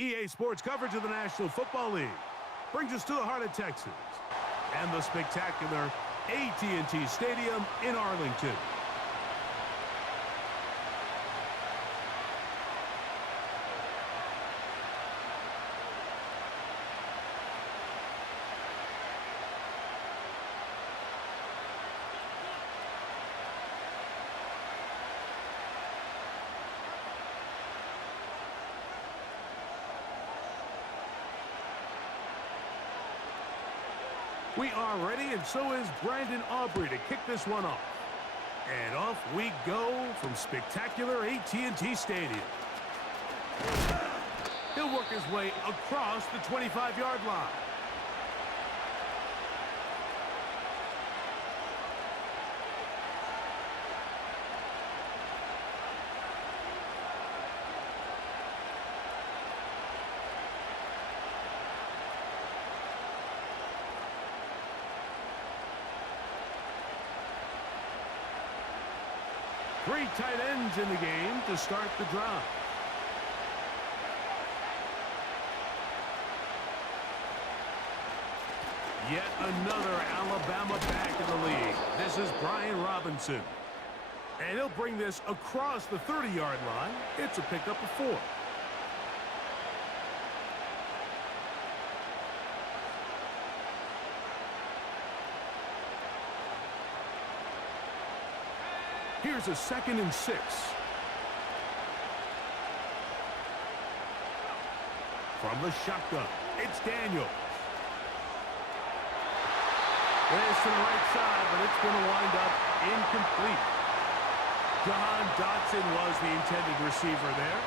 EA Sports coverage of the National Football League brings us to the heart of Texas and the spectacular AT&T Stadium in Arlington. We are ready, and so is Brandon Aubrey to kick this one off. And off we go from spectacular AT&T Stadium. He'll work his way across the 25-yard line. Three tight ends in the game to start the drive. Yet another Alabama back in the league. This is Brian Robinson. And he'll bring this across the 30-yard line. It's a pickup of 4. Here's a 2nd and 6. From the shotgun, it's Daniels. This to the right side, but it's going to wind up incomplete. John Dotson was the intended receiver there,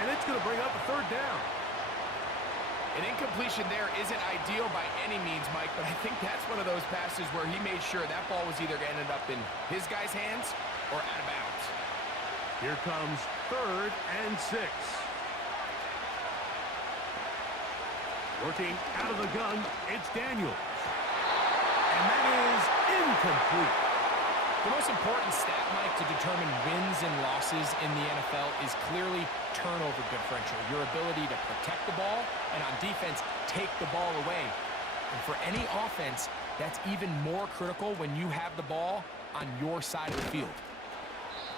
and it's going to bring up a 3rd down. An incompletion there isn't ideal by any means, Mike, but I think that's one of those passes where he made sure that ball was either going to end up in his guy's hands or out of bounds. Here comes 3rd and 6. Working out of the gun, it's Daniels. And that is incomplete. The most important stat, Mike, to determine wins and losses in the NFL is clearly turnover differential, your ability to protect the ball, and on defense, take the ball away. And for any offense, that's even more critical when you have the ball on your side of the field.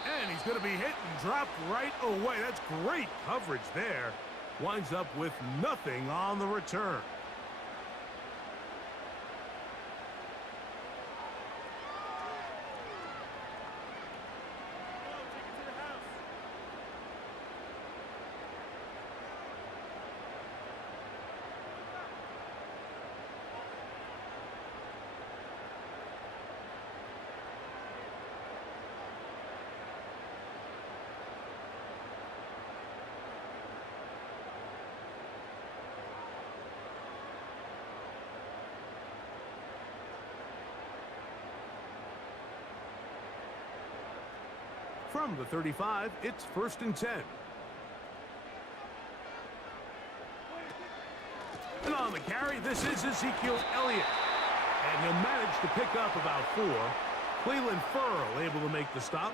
And he's going to be hit and dropped right away. That's great coverage there. Winds up with nothing on the return. From the 35, it's 1st and 10. And on the carry, this is Ezekiel Elliott. And he'll manage to pick up about 4. Cleveland Furl able to make the stop.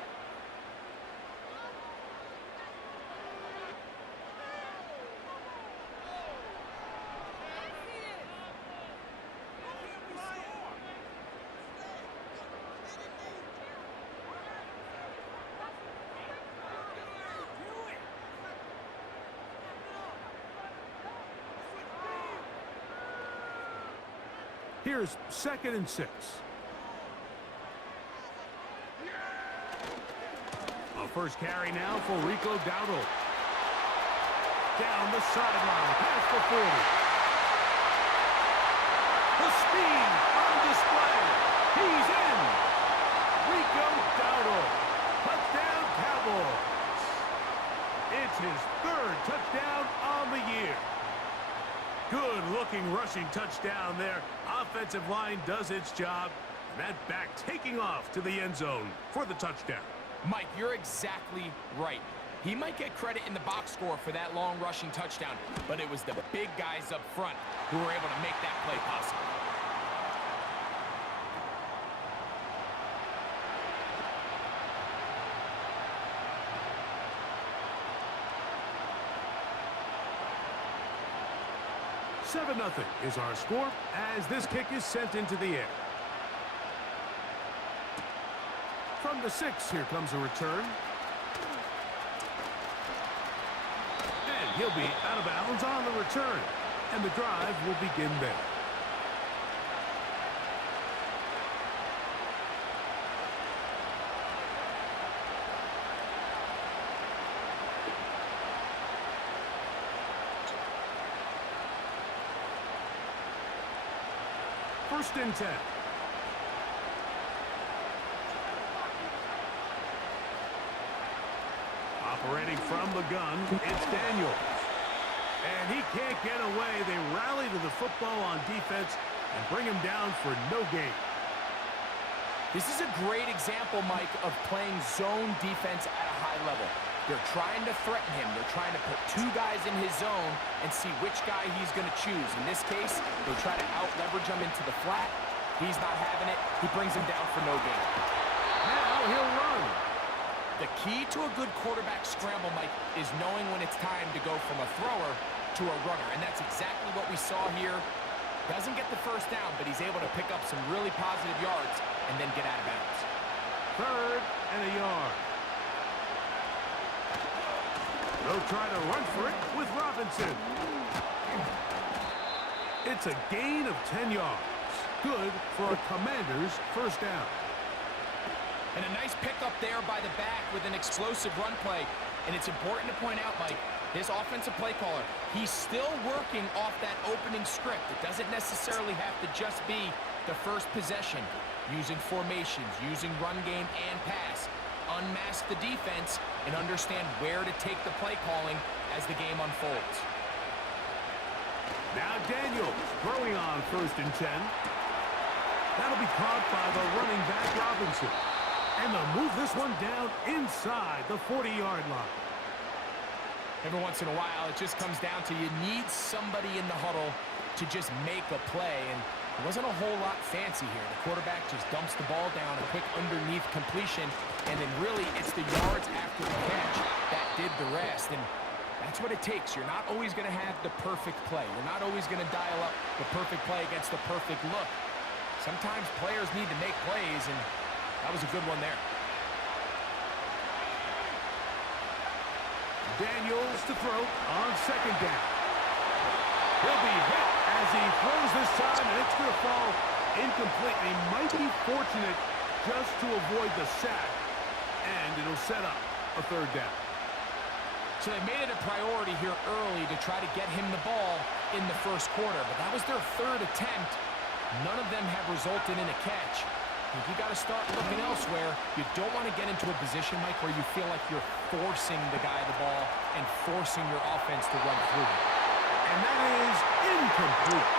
Here's 2nd and 6. A first carry now for Rico Dowdle. Down the sideline, past the 40. The speed on display. He's in. Rico Dowdle. Touchdown Cowboys. It's his 3rd touchdown on the year. Good-looking rushing touchdown there. Offensive line does its job. That back taking off to the end zone for the touchdown. Mike, you're exactly right. He might get credit in the box score for that long rushing touchdown, but it was the big guys up front who were able to make that play possible. 7-0 is our score as this kick is sent into the air. From the 6, here comes a return. And he'll be out of bounds on the return. And the drive will begin there. First and 10. Operating from the gun, it's Daniels. And he can't get away. They rally to the football on defense and bring him down for no gain. This is a great example, Mike, of playing zone defense at a high level. They're trying to threaten him. They're trying to put 2 guys in his zone and see which guy he's going to choose. In this case, they try to out-leverage him into the flat. He's not having it. He brings him down for no gain. Now he'll run. The key to a good quarterback scramble, Mike, is knowing when it's time to go from a thrower to a runner. And that's exactly what we saw here. Doesn't get the first down, but he's able to pick up some really positive yards and then get out of bounds. 3rd and a yard. They'll try to run for it with Robinson. It's a gain of 10 yards. Good for a Commander's first down. And a nice pickup there by the back with an explosive run play. And it's important to point out, Mike, this offensive play caller, he's still working off that opening script. It doesn't necessarily have to just be the first possession. Using formations, using run game and pass. Unmask the defense and understand where to take the play calling as the game unfolds. Now Daniels throwing on 1st and 10. That'll be caught by the running back Robinson. And they'll move this one down inside the 40-yard line. Every once in a while, it just comes down to you need somebody in the huddle to just make a play. And it wasn't a whole lot fancy here. The quarterback just dumps the ball down, a quick underneath completion, and then really it's the yards after the catch that did the rest. And that's what it takes. You're not always going to have the perfect play. You're not always going to dial up the perfect play against the perfect look. Sometimes players need to make plays, and that was a good one there. Daniels to throw on 2nd down. He'll be hit as he throws this time, and it's going to fall incomplete. He might be fortunate just to avoid the sack, and it'll set up a 3rd down. So they made it a priority here early to try to get him the ball in the first quarter, but that was their 3rd attempt. None of them have resulted in a catch. If you got to start looking elsewhere, you don't want to get into a position, Mike, where you feel like you're forcing the guy the ball and forcing your offense to run through it. And that is incomplete.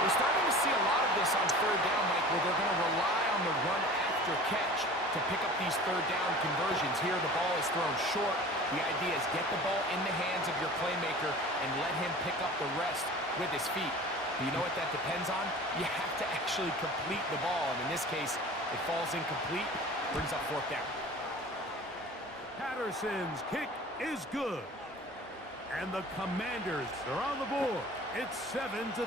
We're starting to see a lot of this on 3rd down, Mike, where they're going to rely on the run after catch to pick up these 3rd down conversions. Here, the ball is thrown short. The idea is get the ball in the hands of your playmaker and let him pick up the rest with his feet. But you know what that depends on? You have to actually complete the ball. And in this case, it falls incomplete, brings up 4th down. Patterson's kick is good. And the Commanders are on the board. It's 7-3.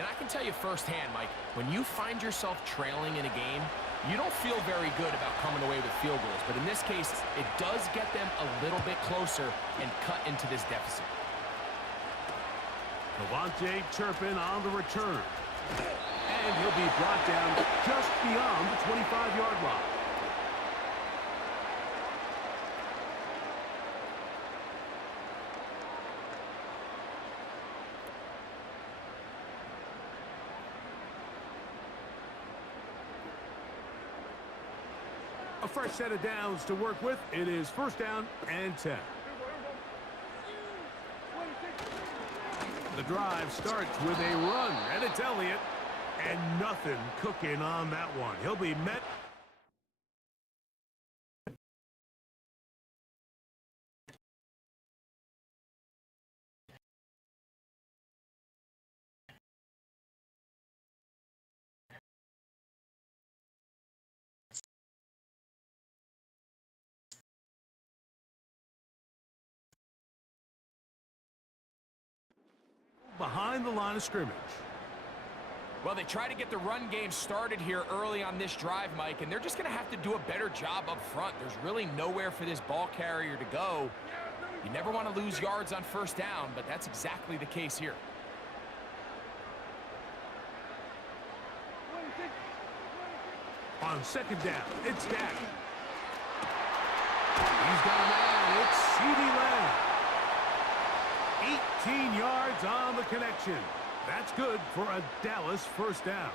And I can tell you firsthand, Mike, when you find yourself trailing in a game, you don't feel very good about coming away with field goals. But in this case, it does get them a little bit closer and cut into this deficit. Devontae Turpin on the return. And he'll be brought down just beyond the 25-yard line. A fresh set of downs to work with. It is 1st down and 10. The drive starts with a run, and it's Elliott. And nothing cooking on that one. He'll be met. behind the line of scrimmage. Well, they try to get the run game started here early on this drive, Mike, and they're just going to have to do a better job up front. There's really nowhere for this ball carrier to go. You never want to lose yards on first down, but that's exactly the case here. On second down, it's Dak. He's got a man. It's CeeDee Lamb. 18 yards on the connection. That's good for a Dallas first down.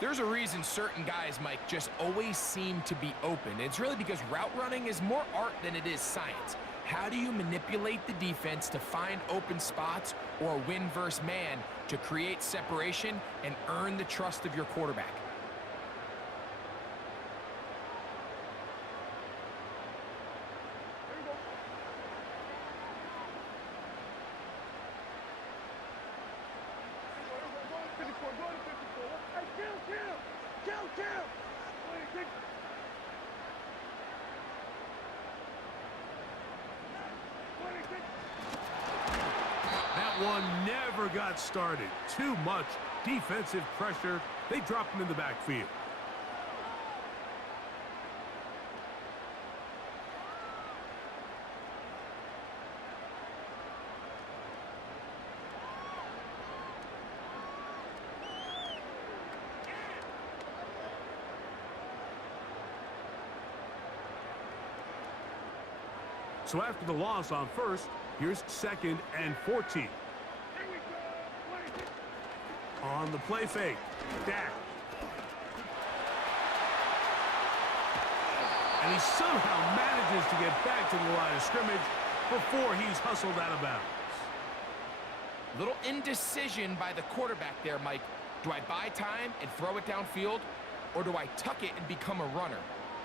There's a reason certain guys, Mike, just always seem to be open. It's really because route running is more art than it is science. How do you manipulate the defense to find open spots or win versus man to create separation and earn the trust of your quarterback? That one never got started. Too much defensive pressure. They dropped him in the backfield. So after the loss on first, here's 2nd and 14. On the play fake, Dak. And he somehow manages to get back to the line of scrimmage before he's hustled out of bounds. Little indecision by the quarterback there, Mike. Do I buy time and throw it downfield, or do I tuck it and become a runner?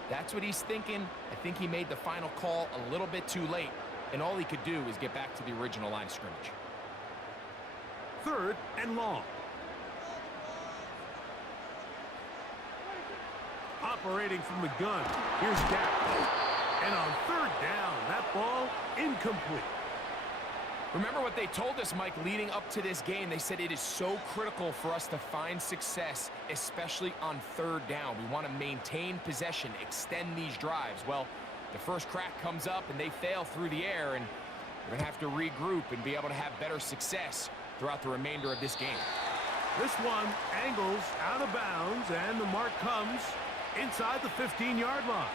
That's what he's thinking. I think he made the final call a little bit too late, and all he could do is get back to the original line of scrimmage. 3rd and long. Operating from the gun, here's Dak. And on 3rd down, that ball incomplete. Remember what they told us, Mike, leading up to this game. They said it is so critical for us to find success, especially on 3rd down. We want to maintain possession, extend these drives. Well, the first crack comes up and they fail through the air, and we're going to have to regroup and be able to have better success throughout the remainder of this game. This one angles out of bounds, and the mark comes inside the 15-yard line.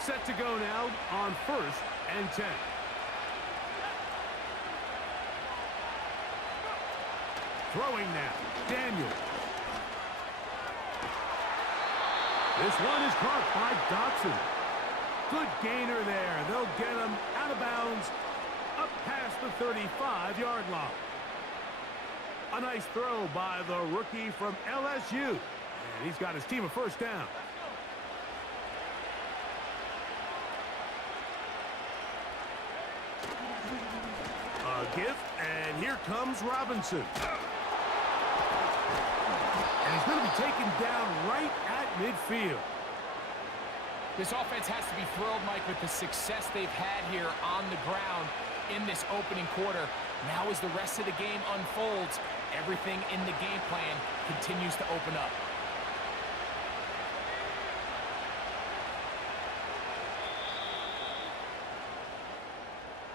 Set to go now on 1st and 10. Throwing now, Daniel. This one is caught by Dotson. Good gainer there. They'll get him out of bounds, up past the 35-yard line. A nice throw by the rookie from LSU. And he's got his team a first down. A gift, and here comes Robinson. And he's going to be taken down right at midfield. This offense has to be thrilled, Mike, with the success they've had here on the ground in this opening quarter. Now as the rest of the game unfolds, everything in the game plan continues to open up.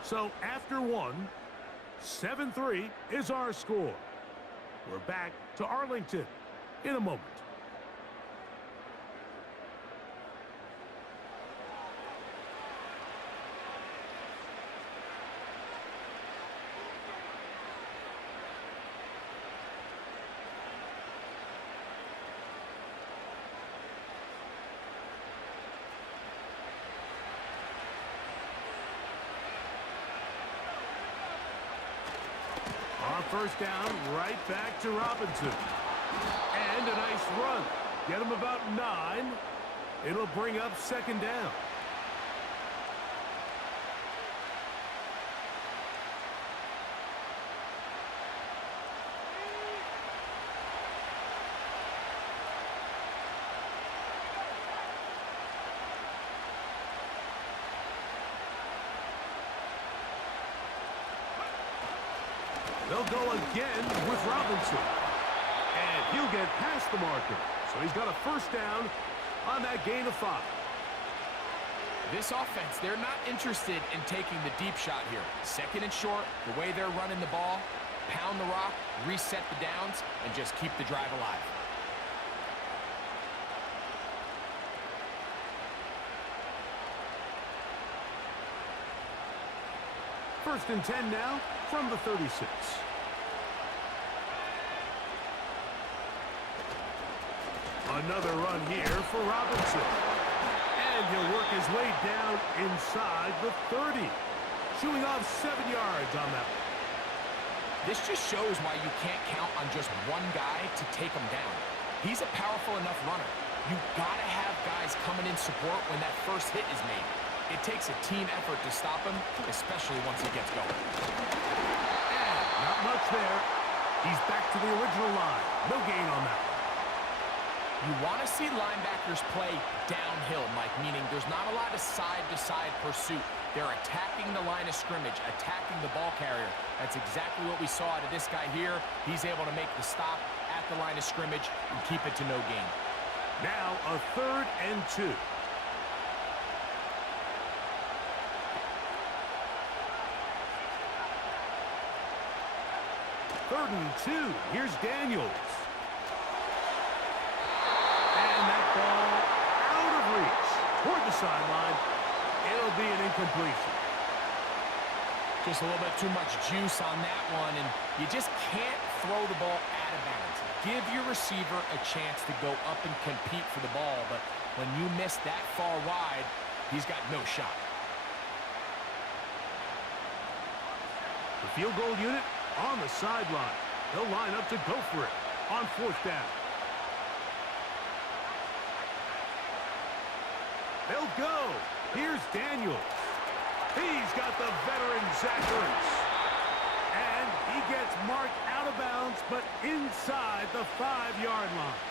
So after one, 7-3 is our score. We're back to Arlington in a moment. On first down, right back to Robinson. And a nice run. Get him about 9. It'll bring up 2nd down. They'll go again with Robinson. And he'll get past the marker. So he's got a first down on that gain of 5. This offense, they're not interested in taking the deep shot here. Second and short, the way they're running the ball, pound the rock, reset the downs, and just keep the drive alive. First and 10 now from the 36. Another run here for Robinson. And he'll work his way down inside the 30. Shooing off 7 yards on that one. This just shows why you can't count on just one guy to take him down. He's a powerful enough runner. You've got to have guys coming in support when that first hit is made. It takes a team effort to stop him, especially once he gets going. And not much there. He's back to the original line. No gain on that one. You want to see linebackers play downhill, Mike, meaning there's not a lot of side-to-side pursuit. They're attacking the line of scrimmage, attacking the ball carrier. That's exactly what we saw out of this guy here. He's able to make the stop at the line of scrimmage and keep it to no gain. Now a 3rd and 2. Third and 2. Here's Daniels. And that ball out of reach toward the sideline. It'll be an incompletion. Just a little bit too much juice on that one, and you just can't throw the ball out of bounds. Give your receiver a chance to go up and compete for the ball, but when you miss that far wide, he's got no shot. The field goal unit on the sideline. They'll line up to go for it on 4th down. They'll go. Here's Daniels. He's got the veteran Zachary. And he gets marked out of bounds, but inside the 5-yard line.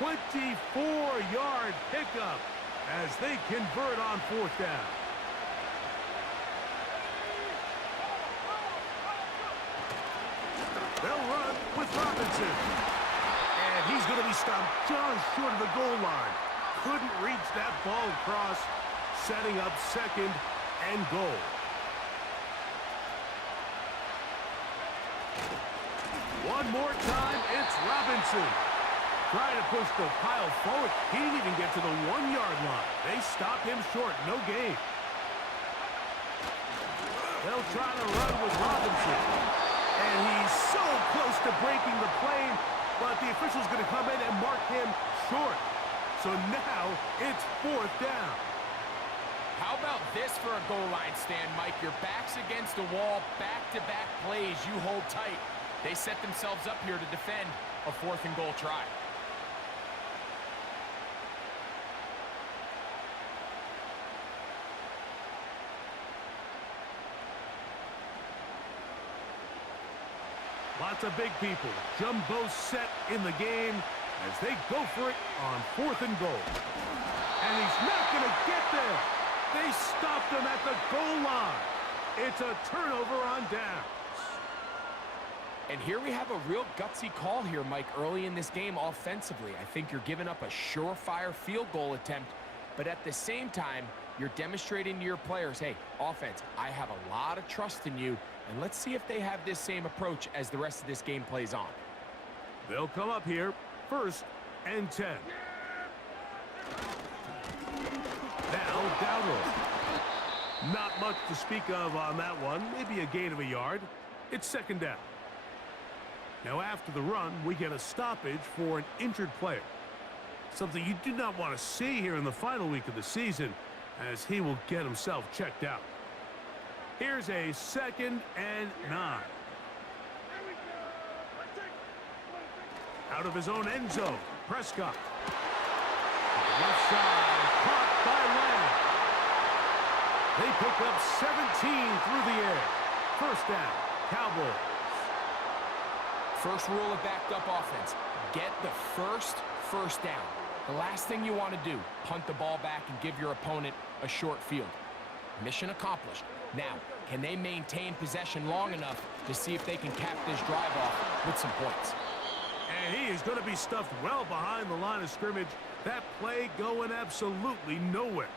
24-yard pickup as they convert on 4th down. They'll run with Robinson. And he's going to be stopped just short of the goal line. Couldn't reach that ball across, setting up 2nd and goal. One more time, it's Robinson. Trying to push the pile forward. He didn't even get to the 1-yard line. They stopped him short, no gain. They'll try to run with Robinson. And he's so close to breaking the plane, but the official's going to come in and mark him short. So now it's 4th down. How about this for a goal line stand, Mike? Your back's against the wall, back-to-back plays, you hold tight. They set themselves up here to defend a 4th and goal try. Lots of big people. Jumbo set in the game as they go for it on 4th and goal. And he's not going to get there. They stopped him at the goal line. It's a turnover on downs. And here we have a real gutsy call here, Mike, early in this game offensively. I think you're giving up a surefire field goal attempt, but at the same time, you're demonstrating to your players, hey, offense, I have a lot of trust in you, and let's see if they have this same approach as the rest of this game plays on. They'll come up here, 1st and 10. Now, Dowdle. Not much to speak of on that one. Maybe a gain of a yard. It's 2nd down. Now, after the run, we get a stoppage for an injured player. Something you do not want to see here in the final week of the season, as he will get himself checked out. Here's a 2nd and 9. Out of his own end zone, Prescott. Left side, caught by Lamb. They pick up 17 through the air. 1st down, Cowboys. First rule of backed-up offense, get the first down. The last thing you want to do, punt the ball back and give your opponent a short field. mission accomplished. Now, can they maintain possession long enough to see if they can cap this drive off with some points? And he is going to be stuffed well behind the line of scrimmage. That play going absolutely nowhere.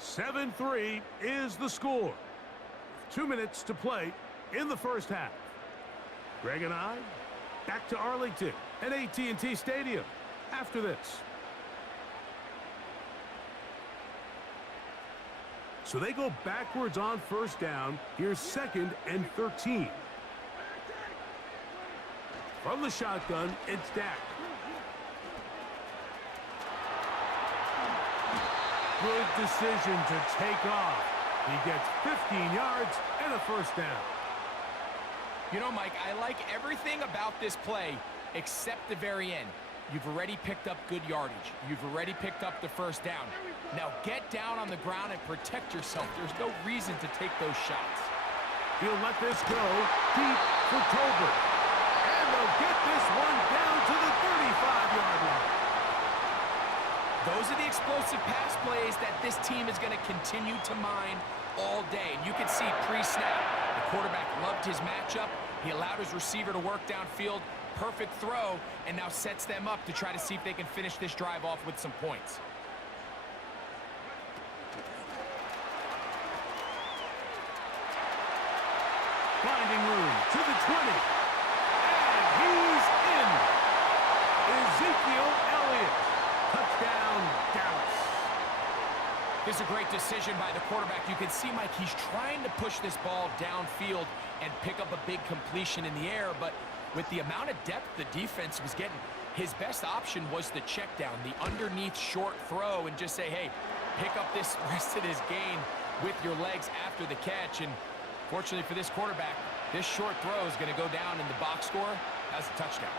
"7-3 is the score. 2 minutes to play in the first half. Greg and I back to Arlington at AT&T Stadium after this. So they go backwards on first down. Here's 2nd and 13. From the shotgun, it's Dak. Good decision to take off. He gets 15 yards and a first down. You know, Mike, I like everything about this play except the very end. You've already picked up good yardage. You've already picked up the first down. Now get down on the ground and protect yourself. There's no reason to take those shots. He'll let this go deep for Tolbert. And they'll get this one down to the 35-yard line. Those are the explosive pass plays that this team is going to continue to mine all day. And you can see pre-snap, the quarterback loved his matchup. He allowed his receiver to work downfield. Perfect throw, and now sets them up to try to see if they can finish this drive off with some points. Finding room to the 20. And he's in. Ezekiel Elliott. Touchdown, Dallas. This is a great decision by the quarterback. You can see, Mike, he's trying to push this ball downfield and pick up a big completion in the air, but with the amount of depth the defense was getting, his best option was the check down, the underneath short throw, and just say, hey, pick up this rest of this gain with your legs after the catch. And fortunately for this quarterback, this short throw is going to go down in the box score as a touchdown.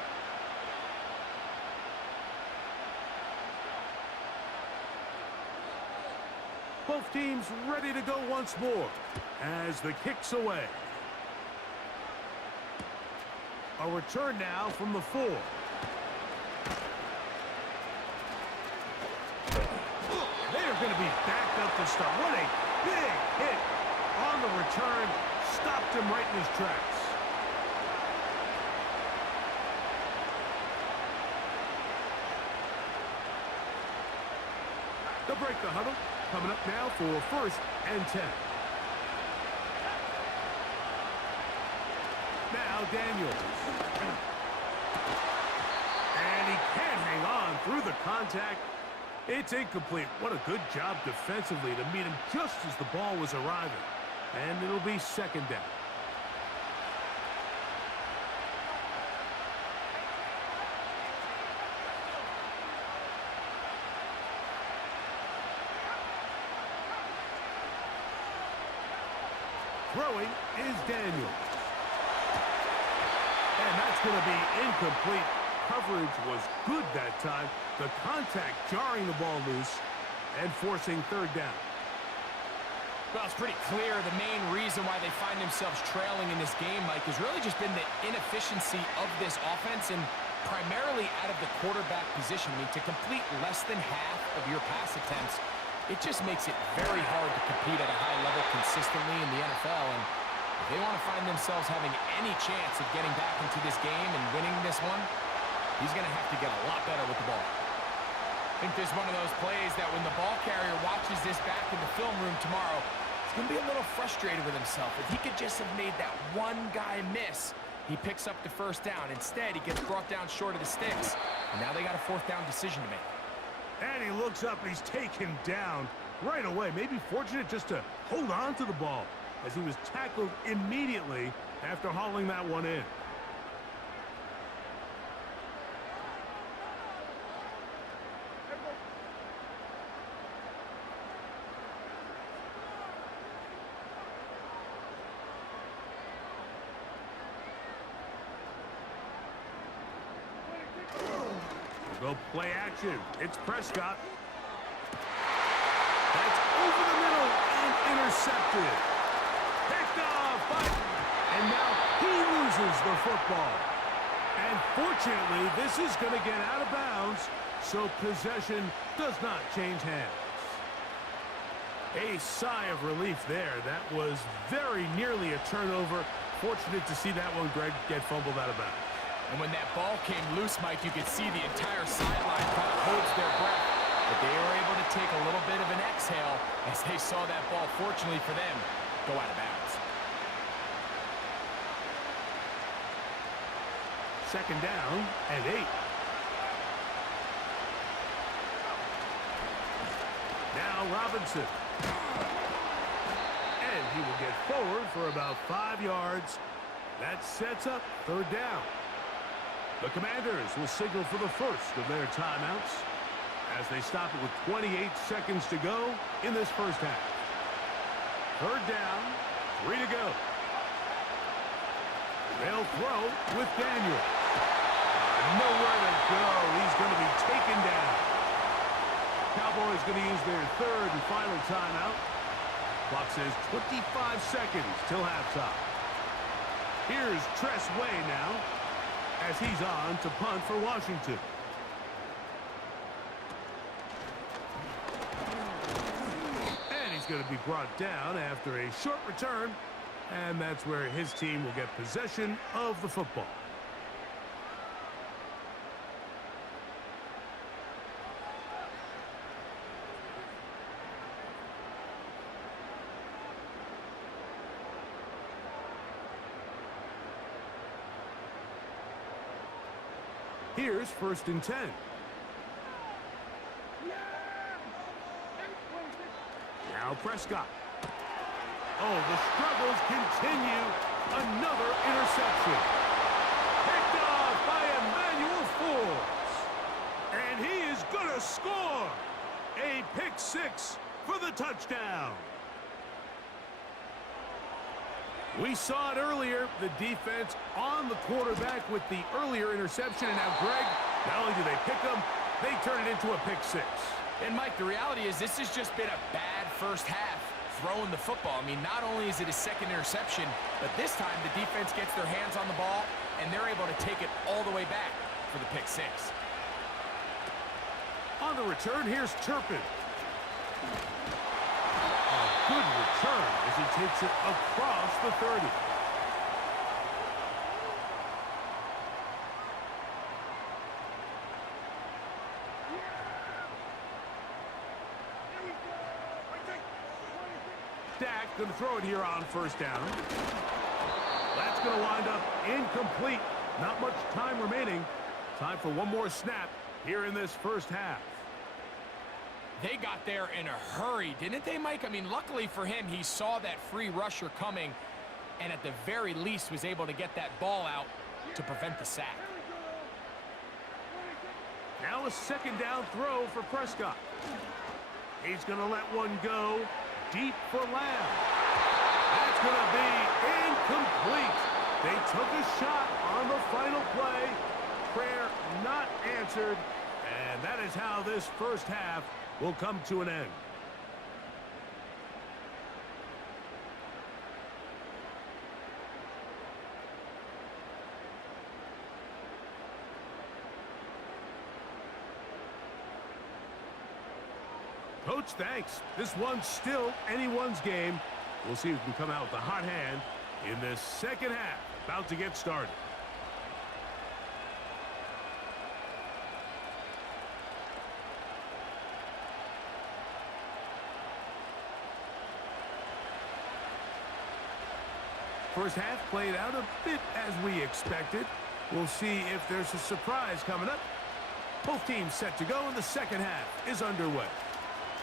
Both teams ready to go once more as the kick's away. A return now from the 4. They're going to be backed up to start. What a big hit on the return. Stopped him right in his tracks. They'll break the huddle. Coming up now for 1st and 10. Now Daniels. And he can't hang on through the contact. It's incomplete. What a good job defensively to meet him just as the ball was arriving. And it'll be 2nd down. Throwing is Daniels. And that's going to be incomplete. Coverage was good that time. The contact jarring the ball loose and forcing 3rd down. Well, it's pretty clear the main reason why they find themselves trailing in this game, Mike, has really just been the inefficiency of this offense and primarily out of the quarterback position. I mean, to complete less than half of your pass attempts, it just makes it very hard to compete at a high level consistently in the NFL. And if they want to find themselves having any chance of getting back into this game and winning this one, he's going to have to get a lot better with the ball. I think this is one of those plays that when the ball carrier watches this back in the film room tomorrow, he's going to be a little frustrated with himself. If he could just have made that one guy miss, he picks up the 1st down. Instead, he gets brought down short of the sticks, and now they got a 4th down decision to make. And he looks up, he's taken down right away. Maybe fortunate just to hold on to the ball as he was tackled immediately after hauling that one in. Go play action. It's Prescott. That's over the middle and intercepted. Picked off, and now he loses the football. And fortunately, this is going to get out of bounds, so possession does not change hands. A sigh of relief there. That was very nearly a turnover. Fortunate to see that one, Greg, get fumbled out of bounds. And when that ball came loose, Mike, you could see the entire sideline kind of holds their breath. But they were able to take a little bit of an exhale as they saw that ball, fortunately for them, go out of bounds. Second down and 8. Now Robinson. And he will get forward for about 5 yards. That sets up third down. The Commanders will signal for the first of their timeouts as they stop it with 28 seconds to go in this first half. Third down, 3 to go. They'll throw with Daniel. Nowhere to go. He's going to be taken down. Cowboys going to use their third and final timeout. Clock says 25 seconds till halftime. Here's Tress Way now as he's on to punt for Washington. And he's going to be brought down after a short return, and that's where his team will get possession of the football. Here's first and 10. Now Prescott. Oh, the struggles continue. Another interception. Picked off by Emmanuel Forbes. And he is going to score. A pick six for the touchdown. We saw it earlier, the defense on the quarterback with the earlier interception. And now, Greg, not only do they pick them, they turn it into a pick six. And, Mike, the reality is this has just been a bad first half throwing the football. I mean, not only is it his second interception, but this time the defense gets their hands on the ball, and they're able to take it all the way back for the pick six. On the return, here's Turpin. Good return as he takes it across the 30. Dak going to throw it here on first down. That's going to wind up incomplete. Not much time remaining. Time for one more snap here in this first half. They got there in a hurry, didn't they, Mike? I mean, luckily for him, he saw that free rusher coming and at the very least was able to get that ball out to prevent the sack. Now a second down throw for Prescott. He's going to let one go deep for Lamb. That's going to be incomplete. They took a shot on the final play. Prayer not answered. And that is how this first half will come to an end. Coach, thanks. This one's still anyone's game. We'll see who can come out with a hot hand in this second half. About to get started. First half played out a bit as we expected. We'll see if there's a surprise coming up. Both teams set to go, and the second half is underway.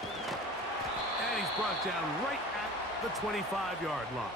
And he's brought down right at the 25-yard line.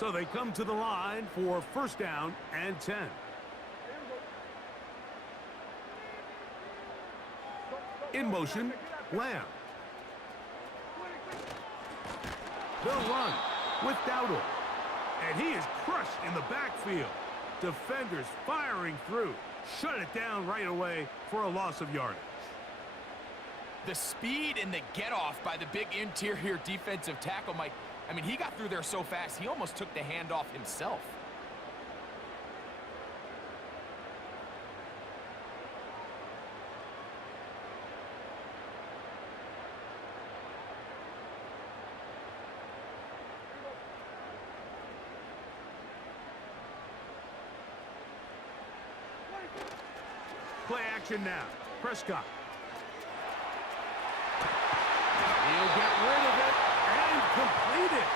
So they come to the line for first down and 10. In motion, Lamb. They'll run with Dowdle. And he is crushed in the backfield. Defenders firing through. Shut it down right away for a loss of yardage. The speed and the get-off by the big interior defensive tackle, Mike. I mean, he got through there so fast, he almost took the handoff himself. Play action now. Prescott. He'll get rid of it and complete it.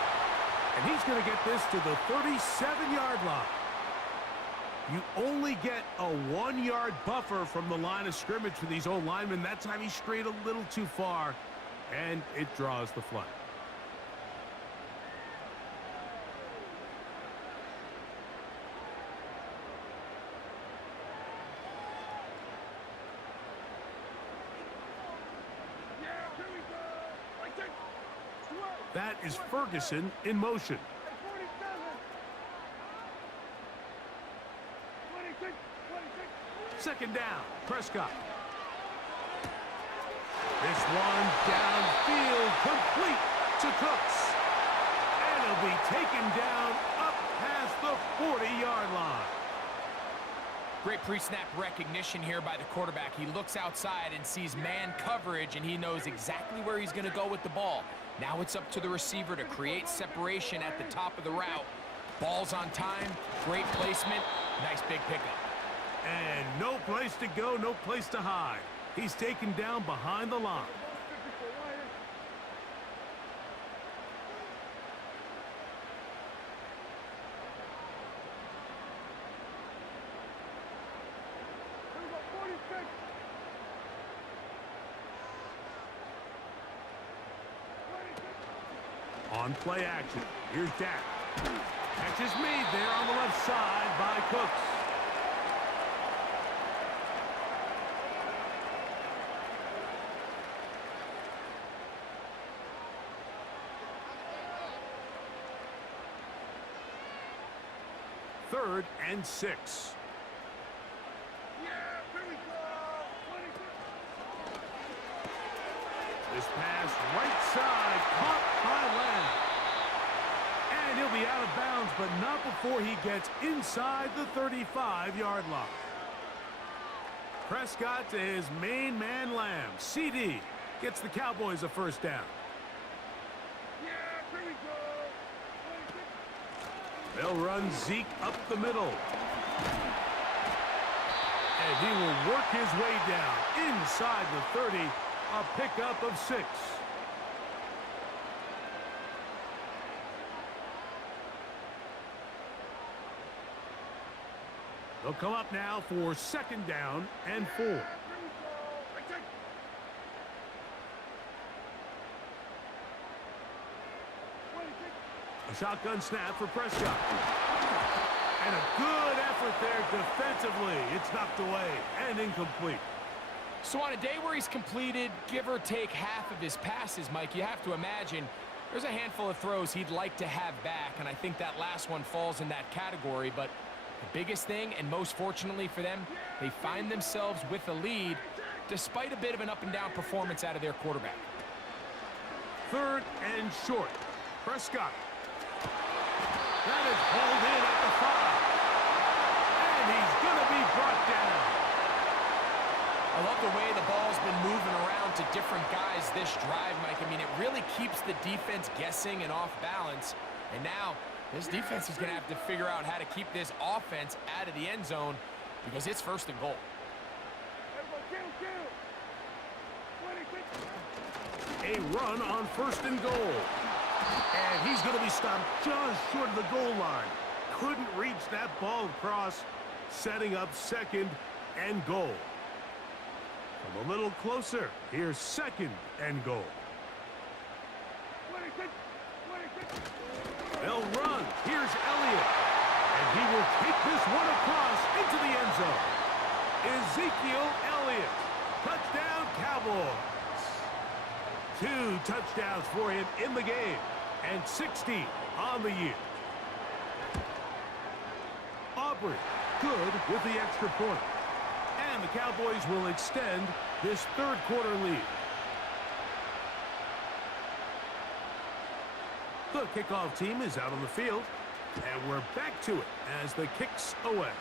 And he's going to get this to the 37-yard line. You only get a 1-yard buffer from the line of scrimmage for these old linemen. That time he strayed a little too far, and it draws the flag. That is Ferguson in motion. Second down, Prescott. This one downfield, complete to Cooks. And he'll be taken down up past the 40-yard line. Great pre-snap recognition here by the quarterback. He looks outside and sees man coverage, and he knows exactly where he's going to go with the ball. Now it's up to the receiver to create separation at the top of the route. Ball's on time, great placement, nice big pickup. And no place to go, no place to hide. He's taken down behind the line. On play action, here's Dak. Catch is made there on the left side by Cooks. Third and 6. This pass right side, caught by Lamb. And he'll be out of bounds, but not before he gets inside the 35-yard line. Prescott to his main man, Lamb. CD gets the Cowboys a first down. They'll run Zeke up the middle. And he will work his way down inside the 30. A pickup of 6. They'll come up now for second down and 4. A shotgun snap for Prescott. And a good effort there defensively. It's knocked away and incomplete. So on a day where he's completed, give or take half of his passes, Mike, you have to imagine there's a handful of throws he'd like to have back, and I think that last one falls in that category. But the biggest thing, and most fortunately for them, they find themselves with a lead despite a bit of an up-and-down performance out of their quarterback. Third and short. Prescott. That is hauled in at the 5. And he's going to be brought down. I love the way the ball's been moving around to different guys this drive, Mike. I mean, it really keeps the defense guessing and off balance. And now, this defense is going to have to figure out how to keep this offense out of the end zone because it's first and goal. A run on first and goal. And he's going to be stopped just short of the goal line. Couldn't reach that ball across, setting up second and goal. Come a little closer. Here's second and goal. They'll run. Here's Elliott. And he will take this one across into the end zone. Ezekiel Elliott Touchdown, Cowboys. 2 touchdowns for him in the game, and 60 on the year. Aubrey, good with the extra point. And the Cowboys will extend this third quarter lead. The kickoff team is out on the field, and we're back to it as the kick's away.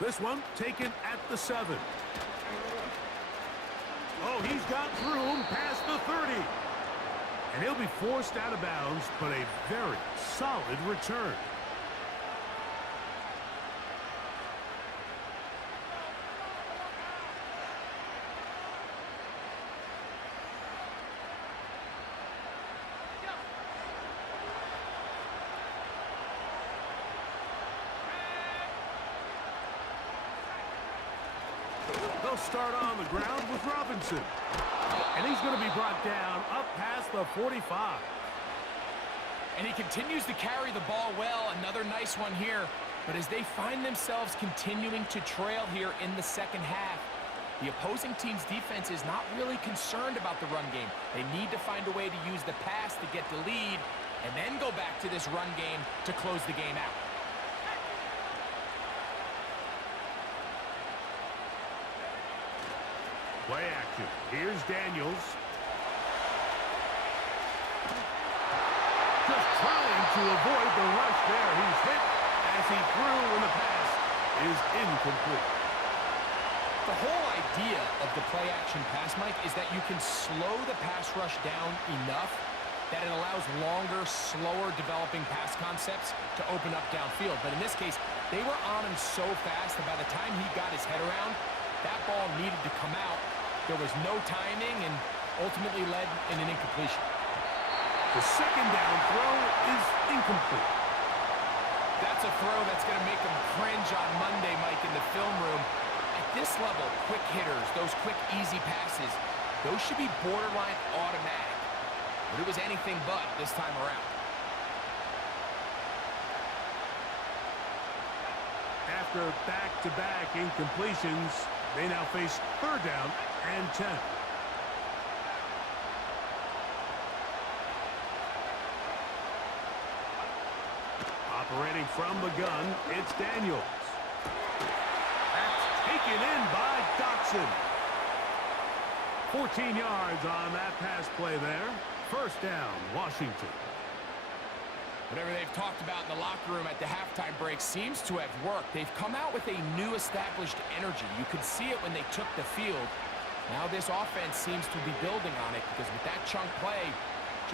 This one taken at the 7. Oh, he's got room past the 30. And he'll be forced out of bounds, but a very solid return. They'll start on the ground with Robinson. And he's going to be brought down up past the 45. And he continues to carry the ball well. Another nice one here. But as they find themselves continuing to trail here in the second half, the opposing team's defense is not really concerned about the run game. They need to find a way to use the pass to get the lead and then go back to this run game to close the game out. Play action. Here's Daniels. Just trying to avoid the rush there. He's hit as he threw when the pass is incomplete. The whole idea of the play action pass, Mike, is that you can slow the pass rush down enough that it allows longer, slower developing pass concepts to open up downfield. But in this case, they were on him so fast that by the time he got his head around, that ball needed to come out. There was no timing and ultimately led in an incompletion. The second down throw is incomplete. That's a throw that's going to make him cringe on Monday, Mike, in the film room. At this level, quick hitters, those quick, easy passes, those should be borderline automatic. But it was anything but this time around. After back-to-back incompletions, they now face third down and 10. Operating from the gun, it's Daniels. That's taken in by Dotson. 14 yards on that pass play there. First down, Washington. Whatever they've talked about in the locker room at the halftime break seems to have worked. They've come out with a new established energy. You could see it when they took the field. Now this offense seems to be building on it because with that chunk play,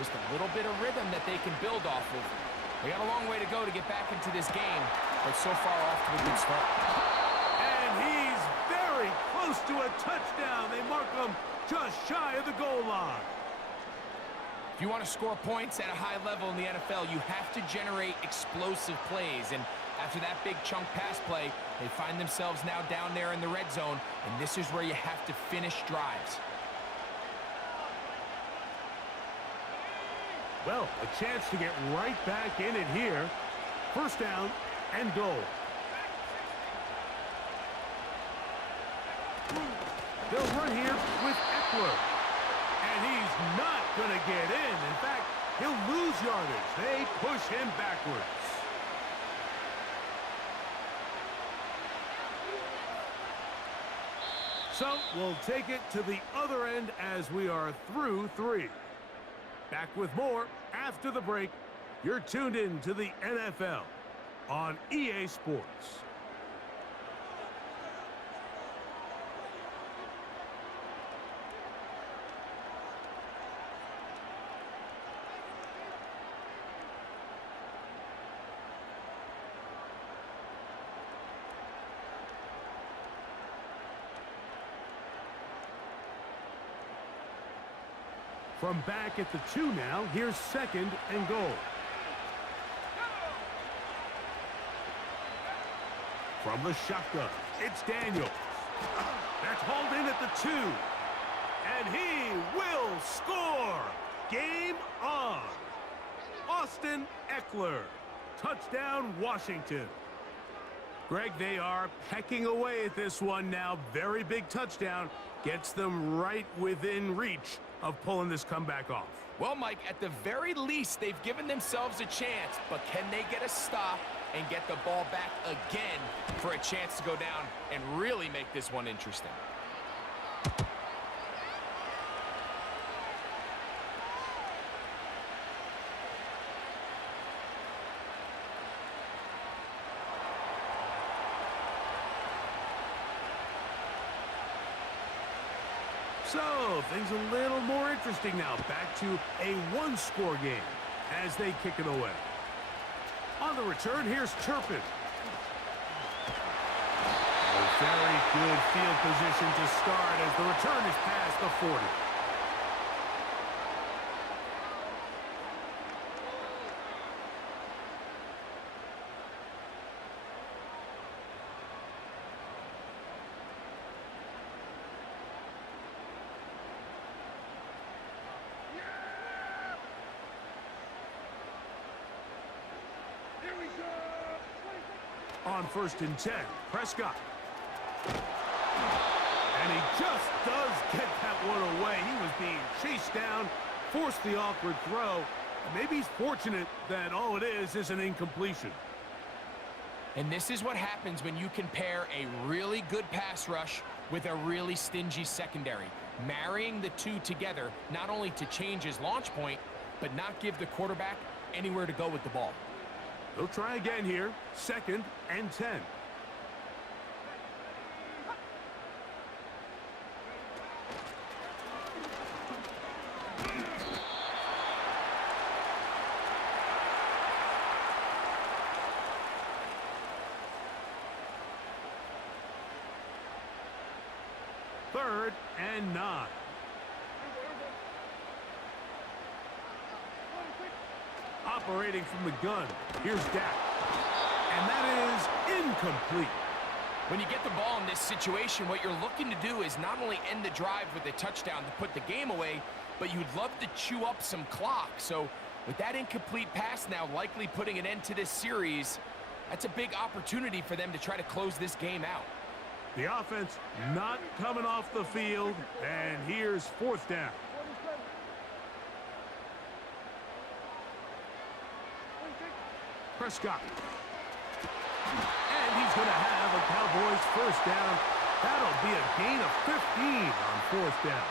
just a little bit of rhythm that they can build off of. They got a long way to go to get back into this game, but so far off to a good start. And he's very close to a touchdown. They mark him just shy of the goal line. If you want to score points at a high level in the NFL, you have to generate explosive plays. And after that big chunk pass play, they find themselves now down there in the red zone, and this is where you have to finish drives. Well, a chance to get right back in it here. First down and goal. They'll run here with Eckler. And he's not going to get in. In fact, he'll lose yardage. They push him backwards. So we'll take it to the other end as we are through 3. Back with more after the break. You're tuned in to the NFL on EA Sports. From back at the 2 now, here's second and goal. From the shotgun, it's Daniels. That's hauled in at the 2. And he will score. Game on. Austin Eckler. Touchdown, Washington. Greg, they are pecking away at this one now. Very big touchdown. Gets them right within reach of pulling this comeback off. Well, Mike, at the very least, they've given themselves a chance, but can they get a stop and get the ball back again for a chance to go down and really make this one interesting? So, things a little more interesting now. Back to a one-score game as they kick it away. On the return, here's Turpin. A very good field position to start as the return is past the 40. On 1st and 10, Prescott. And he just does get that one away. He was being chased down, forced the awkward throw. Maybe he's fortunate that all it is an incompletion. And this is what happens when you can pair a really good pass rush with a really stingy secondary. Marrying the two together, not only to change his launch point, but not give the quarterback anywhere to go with the ball. They'll try again here. 2nd and 10. Third and 9. Operating from the gun, here's Dak. And that is incomplete. When you get the ball in this situation, what you're looking to do is not only end the drive with a touchdown to put the game away, but you'd love to chew up some clock. So with that incomplete pass now likely putting an end to this series, that's a big opportunity for them to try to close this game out. The offense not coming off the field, and here's 4th down. Prescott. And he's going to have a Cowboys 1st down. That'll be a gain of 15 on 4th down.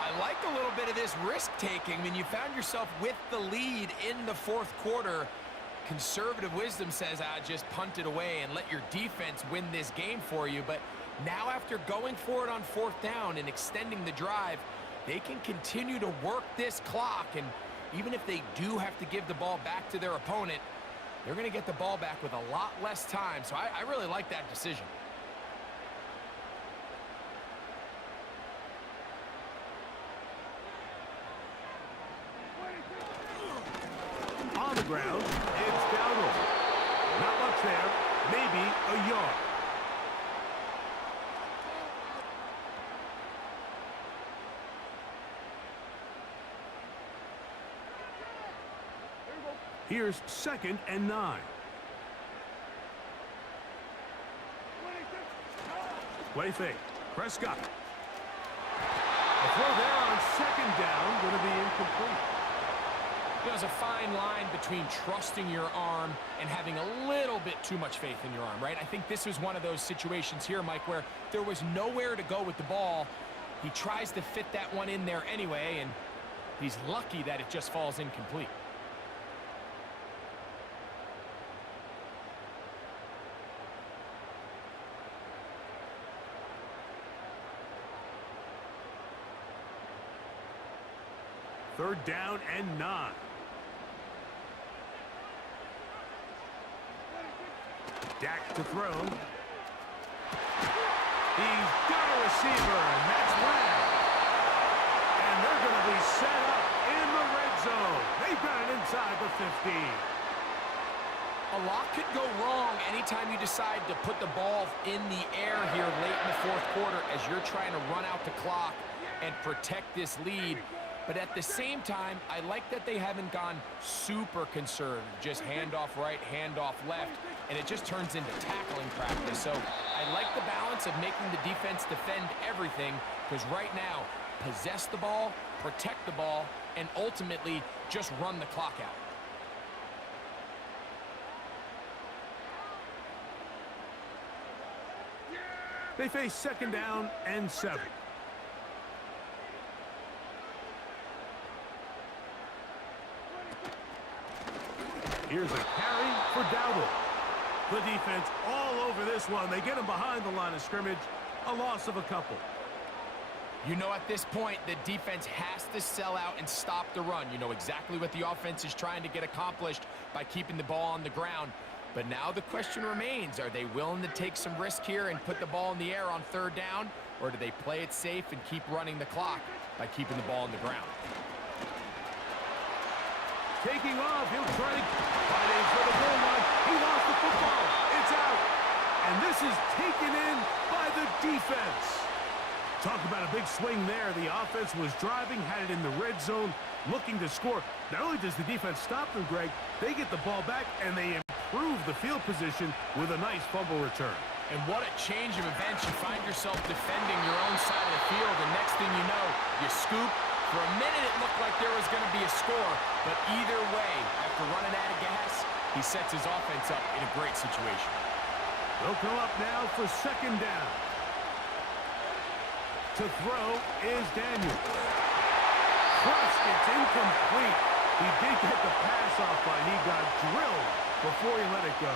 I like a little bit of this risk-taking. When you found yourself with the lead in the 4th quarter, conservative wisdom says, just punt it away and let your defense win this game for you. But now after going for it on 4th down and extending the drive, they can continue to work this clock. And even if they do have to give the ball back to their opponent, they're going to get the ball back with a lot less time. So I really like that decision. On the ground, it's Dowdle. Not much there, maybe a yard. Here's 2nd and 9. Play fake. Prescott. A throw there on 2nd down, going to be incomplete. There's a fine line between trusting your arm and having a little bit too much faith in your arm, right? I think this was one of those situations here, Mike, where there was nowhere to go with the ball. He tries to fit that one in there anyway, and he's lucky that it just falls incomplete. Third down and 9. Dak to throw. He's got a receiver, and that's Webb. And they're going to be set up in the red zone. They've got it inside the 15. A lot could go wrong anytime you decide to put the ball in the air here late in the 4th quarter as you're trying to run out the clock and protect this lead. But at the same time, I like that they haven't gone super conservative, just handoff right, handoff left. and it just turns into tackling practice. So I like the balance of making the defense defend everything, because right now, possess the ball, protect the ball, and ultimately just run the clock out. They face 2nd down and 7. Here's a carry for Dowdle. The defense all over this one. They get him behind the line of scrimmage. A loss of a couple. You know, at this point, the defense has to sell out and stop the run. You know exactly what the offense is trying to get accomplished by keeping the ball on the ground. But now the question remains, are they willing to take some risk here and put the ball in the air on 3rd down? Or do they play it safe and keep running the clock by keeping the ball on the ground? Taking off, he'll try to fight for the goal line. He lost the football. It's out. And this is taken in by the defense. Talk about a big swing there. The offense was driving, had it in the red zone, looking to score. Not only does the defense stop them, Greg, they get the ball back and they improve the field position with a nice fumble return. And what a change of events. You find yourself defending your own side of the field, and next thing you know, you scoop. For a minute, it looked like there was going to be a score, but either way, after running out of gas, he sets his offense up in a great situation. They'll come up now for 2nd down. To throw is Daniels. Crushed, it's incomplete. He did get the pass off, but he got drilled before he let it go.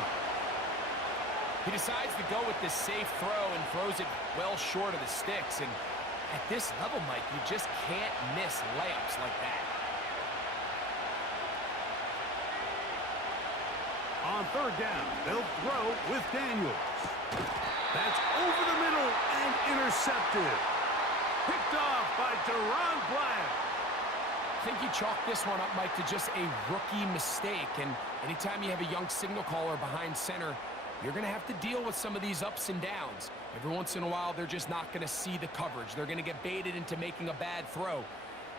He decides to go with this safe throw and throws it well short of the sticks. And at this level, Mike, you just can't miss layups like that. On 3rd down, they'll throw with Daniels. That's over the middle and intercepted. Picked off by Deron Bland. I think you chalk this one up, Mike, to just a rookie mistake. And anytime you have a young signal caller behind center, you're going to have to deal with some of these ups and downs. Every once in a while, they're just not going to see the coverage. They're going to get baited into making a bad throw.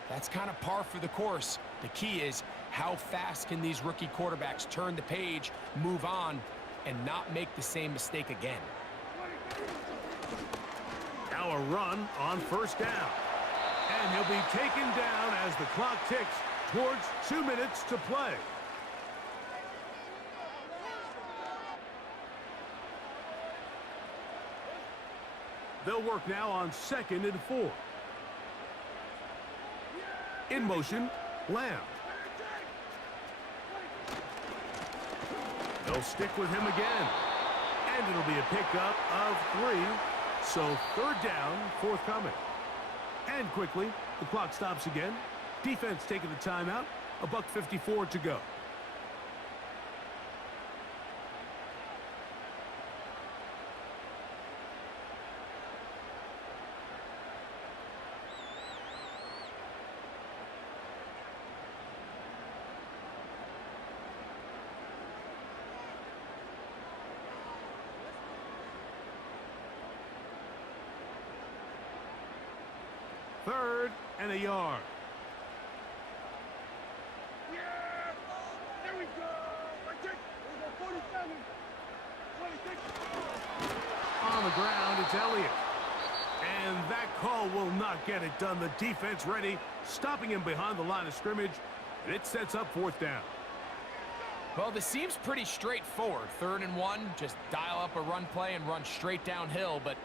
That's kind of par for the course. The key is, how fast can these rookie quarterbacks turn the page, move on, and not make the same mistake again? Now a run on 1st down. And he'll be taken down as the clock ticks towards 2 minutes to play. They'll work now on 2nd and 4. In motion, Lamb. They'll stick with him again. And it'll be a pickup of 3. So 3rd down, forthcoming. And quickly, the clock stops again. Defense taking the timeout. $1:54 to go. Third and a yard. Yeah! There we go! Right there. There we go, 47. 26. On the ground, it's Elliott. And that call will not get it done. The defense ready, stopping him behind the line of scrimmage. And it sets up 4th down. Well, this seems pretty straightforward. 3rd and 1, just dial up a run play and run straight downhill. But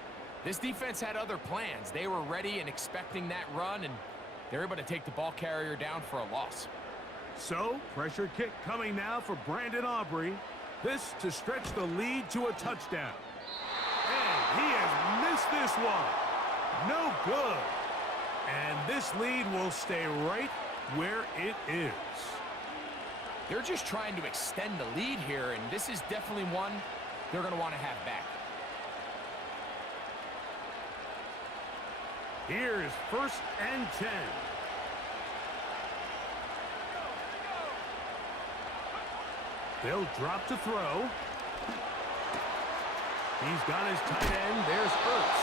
this defense had other plans. They were ready and expecting that run, and they're able to take the ball carrier down for a loss. So, pressure kick coming now for Brandon Aubrey. This to stretch the lead to a touchdown. And he has missed this one. No good. And this lead will stay right where it is. They're just trying to extend the lead here, and this is definitely one they're going to want to have back. Here's 1st and 10. They'll drop to throw. He's got his tight end. There's Ertz.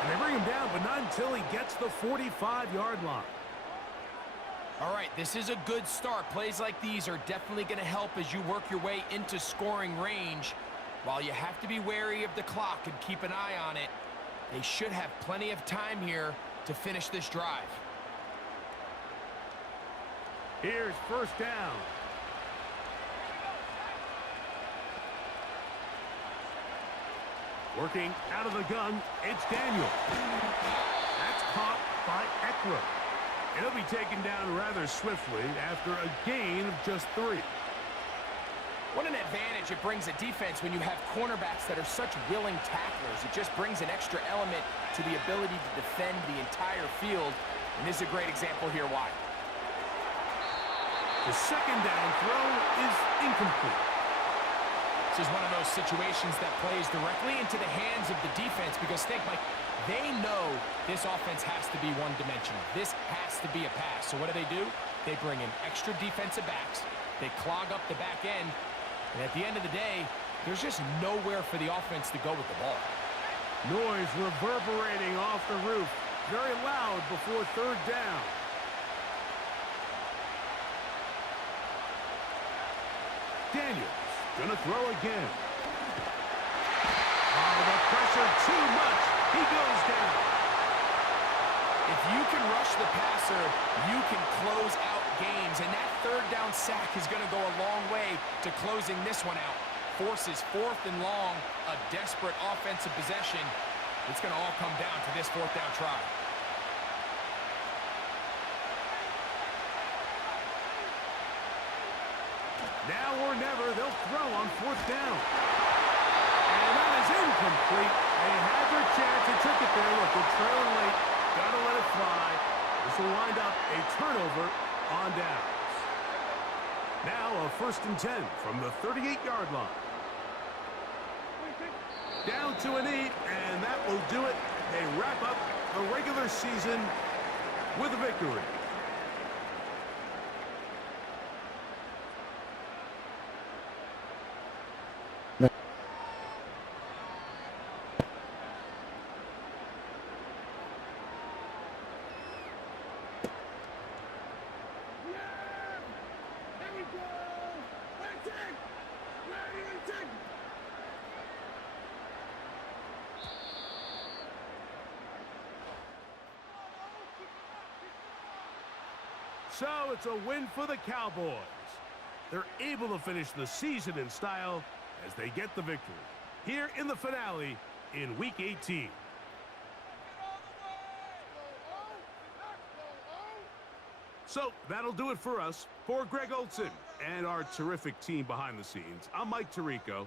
And they bring him down, but not until he gets the 45-yard line. All right, this is a good start. Plays like these are definitely going to help as you work your way into scoring range. While you have to be wary of the clock and keep an eye on it, they should have plenty of time here to finish this drive. Here's first down. Working out of the gun, it's Daniel. That's caught by Eckler. And he'll be taken down rather swiftly after a gain of just 3. What an advantage it brings a defense when you have cornerbacks that are such willing tacklers. It just brings an extra element to the ability to defend the entire field. And this is a great example here why. The second down throw is incomplete. This is one of those situations that plays directly into the hands of the defense because think, Mike, they know this offense has to be one-dimensional. This has to be a pass. So what do? They bring in extra defensive backs. They clog up the back end. And at the end of the day, there's just nowhere for the offense to go with the ball. Noise reverberating off the roof. Very loud before third down. Daniels gonna throw again. Oh, the pressure too much. He goes down. If you can rush the passer, you can close out games. And that third down sack is going to go a long way to closing this one out. Forces fourth and long, a desperate offensive possession. It's going to all come down to this fourth down try. Now or never, they'll throw on fourth down. And that is incomplete. They had their chance. They took it there. Look, they're trailing late. Gotta let it fly. This will wind up a turnover on downs. Now a 1st and 10 from the 38-yard line. Down to a knee, and that will do it. They wrap up the regular season with a victory. So it's a win for the Cowboys. They're able to finish the season in style as they get the victory here in the finale in Week 18. So that'll do it for us. For Greg Olson and our terrific team behind the scenes, I'm Mike Tirico.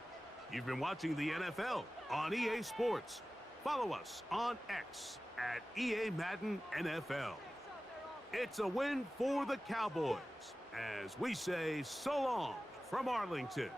You've been watching the NFL on EA Sports. Follow us on X at EA Madden NFL. It's a win for the Cowboys as we say so long from Arlington.